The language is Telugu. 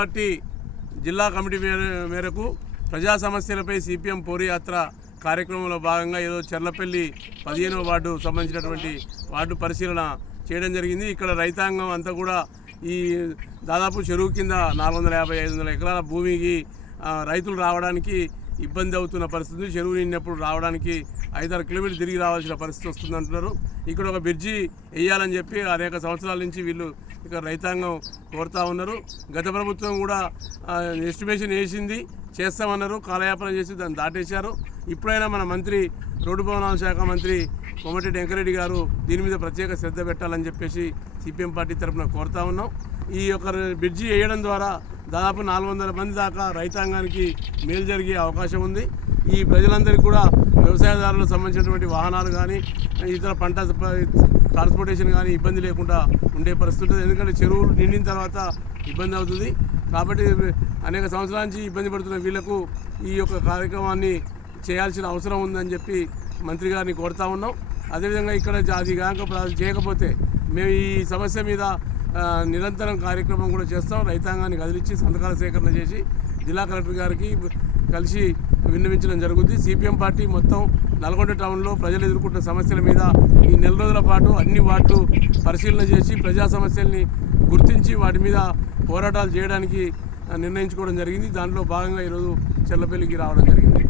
పార్టీ జిల్లా కమిటీ మేరకు ప్రజా సమస్యలపై సిపిఎం పోరుయాత్ర కార్యక్రమంలో భాగంగా ఏదో చెర్లపల్లి పదిహేనవ వార్డు సంబంధించినటువంటి వార్డు పరిశీలన చేయడం జరిగింది. ఇక్కడ రైతాంగం అంతా కూడా ఈ దాదాపు చెరువు కింద నాలుగు వందల యాభై ఐదు వందల ఎకరాల భూమికి రైతులు రావడానికి ఇబ్బంది అవుతున్న పరిస్థితి చెరువు నిండినప్పుడు రావడానికి ఐదారు కిలోమీటర్లు తిరిగి రావాల్సిన పరిస్థితి వస్తుంది అంటున్నారు. ఇక్కడ ఒక బ్రిడ్జి వేయాలని చెప్పి అనేక సంవత్సరాల నుంచి వీళ్ళు ఇక్కడ రైతాంగం కోరుతా ఉన్నారు. గత ప్రభుత్వం కూడా ఎస్టిమేషన్ వేసింది చేస్తామన్నారు కాలయాపన చేసి దాన్ని దాటేశారు. ఇప్పుడైనా మన మంత్రి రోడ్డు భవనాల శాఖ మంత్రి కోమటిరెడ్డి వెంకరెడ్డి గారు దీని మీద ప్రత్యేక శ్రద్ధ పెట్టాలని చెప్పేసి సిపిఎం పార్టీ తరఫున కోరుతా ఉన్నాం. ఈ యొక్క బ్రిడ్జి వేయడం ద్వారా దాదాపు నాలుగు వందల మంది దాకా రైతాంగానికి మేలు జరిగే అవకాశం ఉంది. ఈ ప్రజలందరికీ కూడా వ్యవసాయదారులకు సంబంధించినటువంటి వాహనాలు కానీ ఇతర పంట ట్రాన్స్పోర్టేషన్ కానీ ఇబ్బంది లేకుండా ఉండే పరిస్థితి ఉంటుంది. ఎందుకంటే చెరువులు నిండిన తర్వాత ఇబ్బంది అవుతుంది. కాబట్టి అనేక సంవత్సరాల నుంచి ఇబ్బంది పడుతున్న వీళ్ళకు ఈ యొక్క కార్యక్రమాన్ని చేయాల్సిన అవసరం ఉందని చెప్పి మంత్రి గారిని కోరుతా ఉన్నాం. అదేవిధంగా ఇక్కడ అది కాక చేయకపోతే మేము ఈ సమస్య మీద నిరంతరం కార్యక్రమం కూడా చేస్తాం. రైతాంగాన్ని కదిలించి సంతకాల సేకరణ చేసి జిల్లా కలెక్టర్ గారికి కలిసి విన్నవించడం జరుగుతుంది సిపిఎం పార్టీ మొత్తం నల్గొండ టౌన్లో ప్రజలు ఎదుర్కొంటున్న సమస్యల మీద ఈ నెల రోజుల పాటు అన్ని వార్డులు పరిశీలన చేసి ప్రజా సమస్యల్ని గుర్తించి వాటి మీద పోరాటాలు చేయడానికి నిర్ణయించుకోవడం జరిగింది. దాంట్లో భాగంగా ఈరోజు చెల్లపల్లికి రావడం జరిగింది.